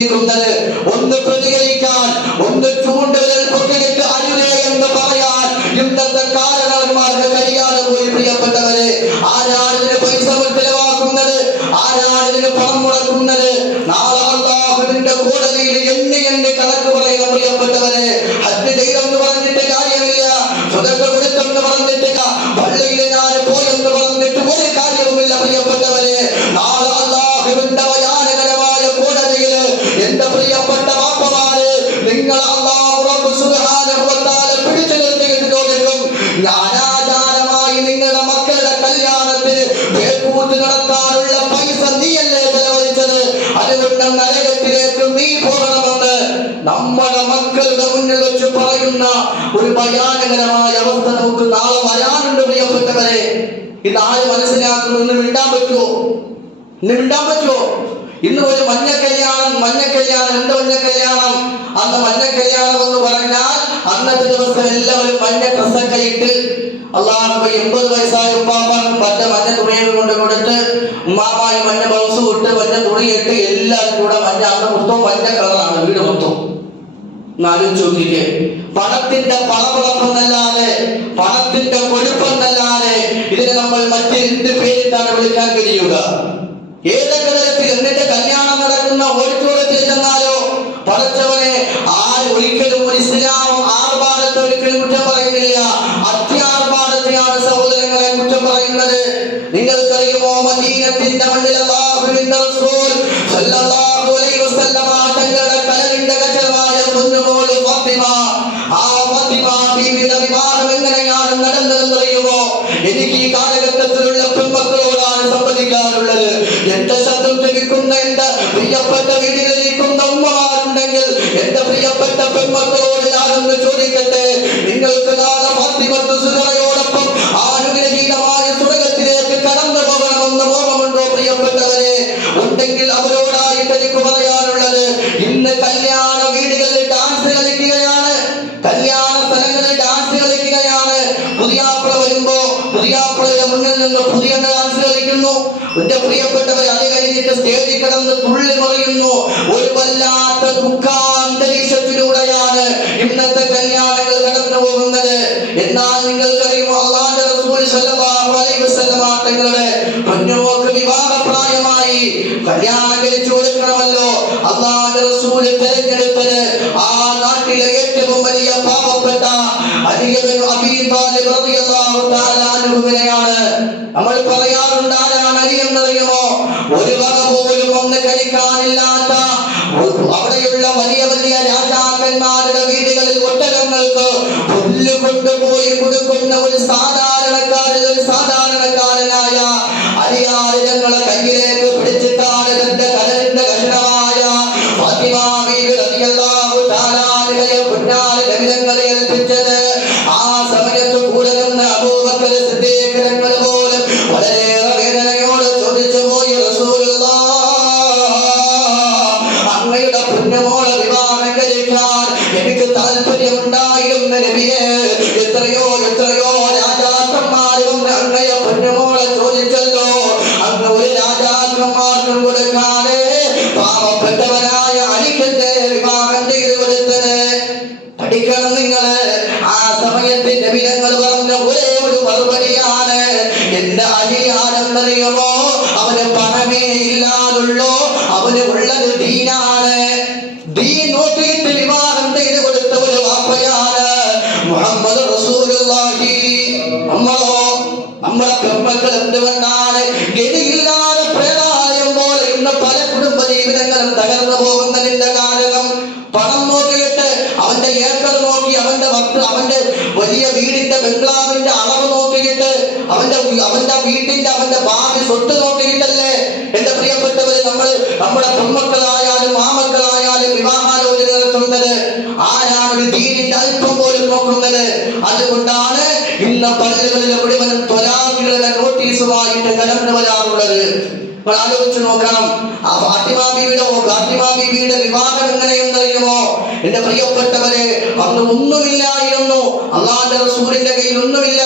ഒന്ന് പ്രതികരിക്കാൻ ഒന്ന് ചൂണ്ടുവിരൽ അതുകൊണ്ട് നരകത്തിലേക്ക് നീ പോകണമെന്ന് നമ്മുടെ മക്കളുടെ മുന്നിൽ വെച്ച് പറയുന്ന ഒരു ഭയാനകരമായ അവസ്ഥ നമുക്ക് നാളെ വരാനുണ്ട് പ്രിയപ്പെട്ടവരെ. ഇത് ആര് മനസ്സിലാക്കുന്നു. ഇന്ന് മിണ്ടാൻ പറ്റുമോ? ഇന്ന് മിണ്ടാൻ പറ്റുമോ? ഇന്ന് ഒരു മഞ്ഞ കല്യാണം മഞ്ഞ കല്യാണം എന്ത് മഞ്ഞ കല്യാണം. അന്ന് മഞ്ഞ കല്യാണം എന്ന് പറഞ്ഞാൽ അന്നത്തെ ദിവസം എല്ലാവരും മഞ്ഞ ഡ്രസ്സൊക്കെ ഇട്ട് അള്ളാഹ് എൺപത് വയസ്സായ ഉപ്പാപ്പാക്കും മറ്റ മഞ്ഞ തുണികൾ കൊണ്ട് കൊടുത്ത് ഉമ്മാമായി മഞ്ഞ ബ്ലൗസ് ഇട്ട് മഞ്ഞ തുണി ഇട്ട് എല്ലാവരും കൂടെ മഞ്ഞ അന്ന് മൊത്തം മഞ്ഞ കളറാണ് വീട് മൊത്തം. എന്നാലോചിച്ച് നോക്കിക്കേ. പണത്തിന്റെ പളപളപ്പെന്നല്ലാതെ പണത്തിന്റെ കൊഴുപ്പെന്നല്ലാതെ ഇതിനെ നമ്മൾ മറ്റെന്ത് പേരിട്ടാണ് വിളിക്കാൻ കഴിയുക? ഏതൊക്കെ തരത്തിൽ എന്നിട്ട് കല്യാണം നടക്കുന്ന ഓഡിറ്റോറിയത്തിൽ ചെന്നാലോ? പഠിച്ചവനെ ആ ഒരിക്കലും ഒരു ഇസ്ലാം ആർഭാടത്തെ ഒരിക്കലും കുറ്റം പറയുന്നില്ല. സഹോദരങ്ങളെ കുറ്റം പറയുന്നത്. നിങ്ങൾക്കറിയുമോ? മദീനത്തിന്റെ മണ്ണിൽ റസൂൽ സല്ലല്ലാഹു അലൈഹി വസല്ലമ തങ്ങളുടെ ആ എനിക്ക് ഈ കാലഘട്ടത്തിലുള്ള പെൺമക്കളോടാണ് കിടന്ന് തുള്ളി മറിയുന്നു ഒരു വല്ലാത്ത ദുഃഖാന്തരീക്ഷത്തിലൂടെയാണ് ഇന്നത്തെ കല്യാണങ്ങൾ കടന്നു പോകുന്നത്. എന്നാൽ നിങ്ങൾക്കറിയുമോ അള്ളാന്റെ റസൂൽ സല്ലല്ലാഹു അലൈഹി വസല്ലമ തങ്ങളുടെ പൊന്നുമോക്ക് വിവാഹപ്രായമായി കല്യാണം കഴിച്ചു കൊടുക്കണമല്ലോ. അള്ളാന്റെ റസൂൽ തെരഞ്ഞെടുത്തത് ആ നാട്ടിലെ ഏറ്റവും വലിയ പാവപ്പെട്ട അലിയബിൻ അബീ താലിബ് റളിയല്ലാഹു തആല നമ്മൾ പറയാറുണ്ട് ആരാണ് അലി എന്നറിയുമോ? ഒരു വക കൊടുക്കുന്ന ഒരു സാധാരണക്കാരൻ ഒരു സാധാരണക്കാരനായ അലിയാർ ഞങ്ങളെ കയ്യിലേക്ക് അവന്റെ അവന്റെ വീട്ടിന്റെ അവന്റെ ഭാവി സ്വത്ത് നോക്കിയിട്ടല്ലേ എന്റെ പ്രിയപ്പെട്ടവര് നമ്മൾ നമ്മുടെ പെൺമക്കളായാലും മാമക്കളായാലും വിവാഹാലോചന നടത്തുന്നത് ആരാണ് ഒരു ദീനിന്റെ അല്പം പോലും നോക്കുന്നത് അതുകൊണ്ടാണ് ഇന്ന് പള്ളികളിലെ മുഴുവനും തൊലാഖികളുടെ നോട്ടീസുമായിട്ട് കടന്നു വരാറുള്ളത് ആലോചിച്ച് നോക്കണം. ആ ഫാത്തിമാ ബീവിയുടെ ഫാത്തിമാ ബീവിയുടെ വിവാഹം എങ്ങനെയെന്നറിയുമോ എന്റെ പ്രിയപ്പെട്ടവരെ അന്ന് ഒന്നുമില്ലായിരുന്നു. അള്ളാന്റെ റസൂലിന്റെ കയ്യിൽ ഒന്നുമില്ല.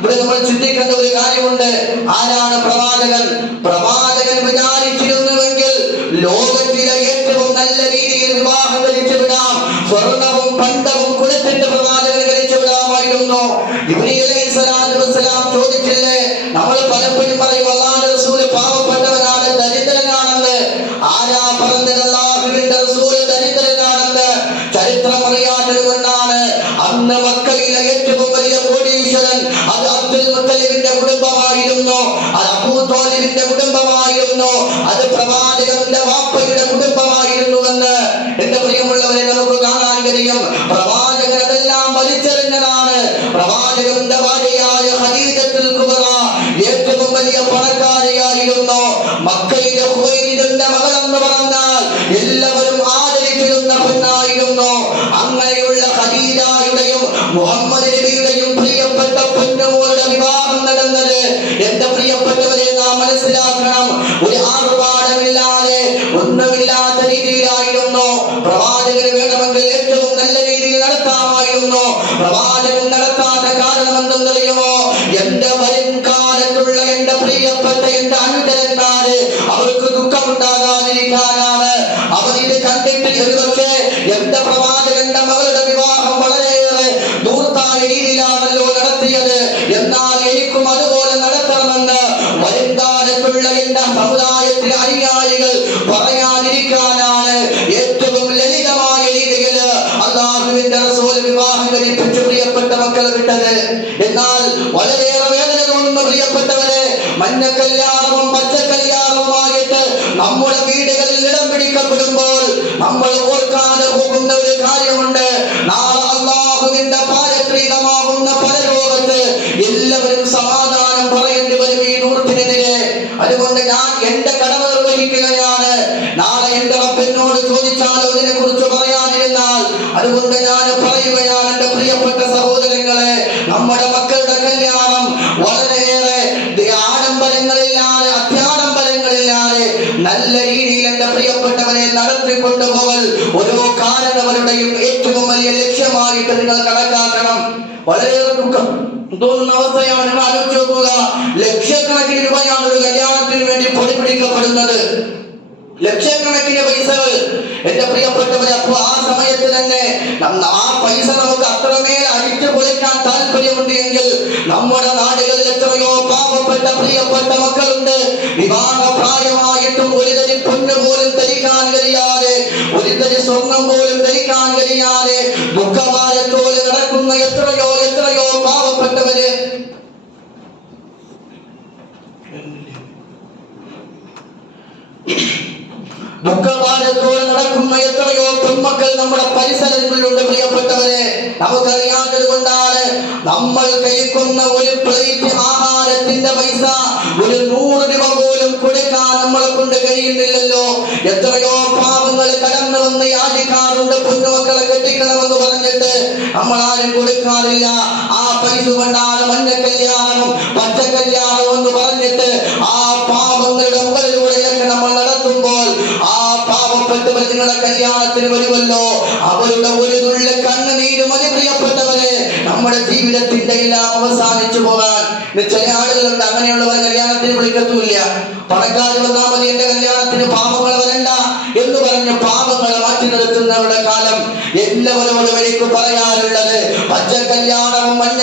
ഇവിടെ നമ്മൾ ചിന്തിക്കേണ്ട ഒരു കാര്യമുണ്ട്. ആരാണ് പ്രവാചകൻ? പ്രവാചകൻ വിചാരിച്ചിരുന്നുവെങ്കിൽ ലോകത്തിലെ ഏറ്റവും നല്ല രീതിയിൽ വിവാഹം കഴിച്ചു വിടാം. സ്വർണവും പണ്ടവും കുലത്തിന്റെ പ്രവാചകൻ കഴിച്ചു വിടാമായിരുന്നു. ഇബ്രാഹിം അലൈഹി സ്വലാത്തു വസ്സലാം ചോദിച്ചില്ലേ? നമ്മൾ പലപ്പോഴും പറയും അള്ളാന്റെ റസൂൽ പാവപ്പെട്ടവനാണ് കൊണ്ടാണ് അന്ന് മക്കയിലെ ഏറ്റവും വലിയ കോടീശ്വരൻ അത് അബ്ദുൽ മുത്തലിബിന്റെ കുടുംബമായിരുന്നു. അത് തോലിബിന്റെ കുടുംബമായിരുന്നു. അത് പ്രവാചകന്റെ വാപ്പയുടെ മനസ്സിലാക്കണം ഒരു ആർഭാടമില്ലാതെ ഒന്നുമില്ലാത്ത രീതിയിലായിരുന്നു. പ്രവാചകന് വേണമെങ്കിൽ ഏറ്റവും നല്ല രീതിയിൽ നടത്താമായിരുന്നു. പ്രവാചകൻ നടത്താത്ത കാരണം എന്തെന്നറിയുമോ എന്റെ വരും കാലത്തുള്ള എന്റെ പ്രിയപ്പെട്ട എന്റെ അനുചരന്മാര് അവർക്ക് ദുഃഖമുണ്ടാകാതിരിക്കാനാണ്. അവർ കണ്ടിട്ട് ഒരുപക്ഷെ എന്റെ പ്രവാചകന്റെ മകളുടെ വിവാഹം വളരെയേറെ ദൂർത്തായ രീതിയിലാണല്ലോ നടത്തിയത് എന്നാൽ എനിക്കും അതുപോലെ നടത്തണമെന്ന് വരും കാലത്തുള്ള എന്റെ സമുദായത്തിലെ അനുയായികൾ പറയാതിരിക്കാനാണ് ഏറ്റവും ലളിതമായ രീതിയിൽ റസൂൽ വിവാഹം കഴിപ്പിച്ച് പ്രിയപ്പെട്ട മക്കളെ വിട്ടത്. എന്നാൽ വളരെയേറെ വേദന തോന്നുന്ന പ്രിയപ്പെട്ടവരെ മഞ്ഞ കല്യാണവും പച്ച കല്യാണവുമായിട്ട് നമ്മുടെ വീടുകളിൽ ഇടം പിടിക്കപ്പെടുമ്പോൾ നമ്മൾ ഓർക്കാതെ പോകുന്ന ഒരു കാര്യമുണ്ട്. നാളെ അള്ളാഹുവിന്റെ പാരത്രികമാകുന്ന പരലോകത്ത് എല്ലാവരും സമാധാനം പറയേണ്ടി വരും ഈ നൂറത്തിനെതിരെ അതുകൊണ്ട് ഞാൻ എന്റെ കടമ നിർവഹിക്കുകയാണ്. നാളെ എന്റെ റബ്ബിനോട് ചോദിച്ചാലോ ഇതിനെ കുറിച്ച് പറയാനിരുന്നാൽ? അതുകൊണ്ട് ഞാൻ നല്ല രീതിയിൽ എന്റെ പ്രിയപ്പെട്ടവരെ നടത്തിക്കൊണ്ടുപോകൽ ഓരോ കാരണവരുടെയും ഏറ്റവും വലിയ ലക്ഷ്യമായിട്ട് നിങ്ങൾ കണക്കാക്കണം. വളരെയേറെ ദുഃഖം. തോന്നുന്ന അവസ്ഥയാണ് ആലോചിച്ച് നോക്കുക. ലക്ഷക്കണക്കിന് രൂപയാണ് ഒരു കല്യാണത്തിന് വേണ്ടി പൊടിപിടിക്കപ്പെടുന്നത്. ലക്ഷക്കണക്കിന് പൈസകൾ എന്റെ പ്രിയപ്പെട്ടവരെ അപ്പൊ ആ സമയത്ത് തന്നെ. ആ പൈസ നമുക്ക് അത്രമേൽ അടിച്ചു പൊളിക്കാൻ താല്പര്യമുണ്ട് എങ്കിൽ നമ്മുടെ നാടുകളിൽ എത്രയോ പാവപ്പെട്ട പ്രിയപ്പെട്ട മക്കളുണ്ട്. വിവാഹ പ്രായമായിട്ടും ഒരു തരി പൊന്നു പോലും ധരിക്കാൻ കഴിയാതെ ഒരു തരി സ്വർണം പോലും ധരിക്കാൻ കഴിയാതെ ദുഃഖഭാരത്തോടെ നടക്കുന്ന എത്രയോ എത്രയോ പാവപ്പെട്ടവര് ദുഃഖഭാരത്തോടെ നടക്കുന്ന എത്രയോ പെൺമക്കൾ നമ്മുടെ പരിസരങ്ങളിലുണ്ട് പ്രിയപ്പെട്ടവരെ. നമുക്കറിയാത്തത് കൊണ്ടാണ് നമ്മൾ കഴിക്കുന്ന ഒരു പ്ലേറ്റ് ആഹാരത്തിന്റെ പൈസ ഒരു കല്യാണത്തിന് വരുമല്ലോ? അവരുടെ ഒരു തുള്ളി കണ്ണുനീര് മതി നമ്മുടെ ജീവിതത്തിന്റെ എല്ലാം അവസാനിച്ചു പോകാൻ. ചില ആളുകളുണ്ട് അങ്ങനെയുള്ളവർ കല്യാണത്തിന് വിളിക്കത്തുമില്ല. പണക്കാർ വന്നാൽ മതി എന്റെ കല്യാണത്തിന് പാപങ്ങൾ വരണ്ട എന്ന് പറഞ്ഞ് പാപങ്ങളെ മാറ്റി നിർത്തുന്നവരുടെ കാലം എല്ലാവരോടും എനിക്ക് പറയാനുള്ളത് പച്ച കല്യാണവും മഞ്ഞ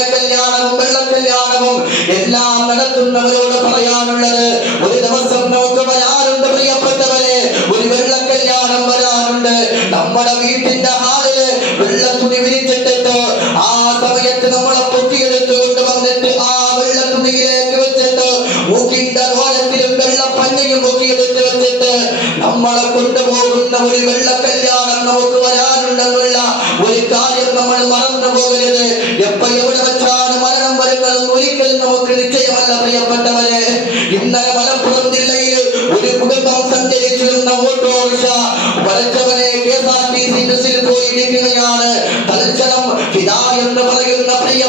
വിരിച്ചിട്ടിട്ട് ആ സമയത്ത് നമ്മളെ പൊട്ടിയെടുത്ത് കൊണ്ടുവന്നിട്ട് ആ വെള്ള തുണിയിലേക്ക് വെച്ചിട്ട് മൂക്കിന്റെ ഓരത്തിലും വെള്ള പഞ്ഞയും പൊക്കിയെടുത്ത് വെച്ചിട്ട് നമ്മളെ കൊണ്ടുപോകുന്ന ഒരു വെള്ള കല്യാണം നമുക്ക് വരാനുണ്ടെന്നുള്ള ഒരു കാര്യം നമ്മൾ മറന്നു പോകരുത്. എപ്പോ എവിടെ വെച്ചാണ് മരണം വരുന്നതെന്ന് ഒരിക്കലും നമുക്ക് നിശ്ചയമല്ല പ്രിയപ്പെട്ടവരെ. ഇന്നലെ മലപ്പുറം ജില്ലയിൽ ഒരു കുടുംബം സഞ്ചരിച്ചിരുന്ന autorickshaw വരച്ചവനെ K S R T C ബസ്സിൽ പോയിരിക്കുകയാണ് തൽക്ഷണം ഹിദാ എന്ന് പറയുന്ന പ്രിയപ്പെട്ട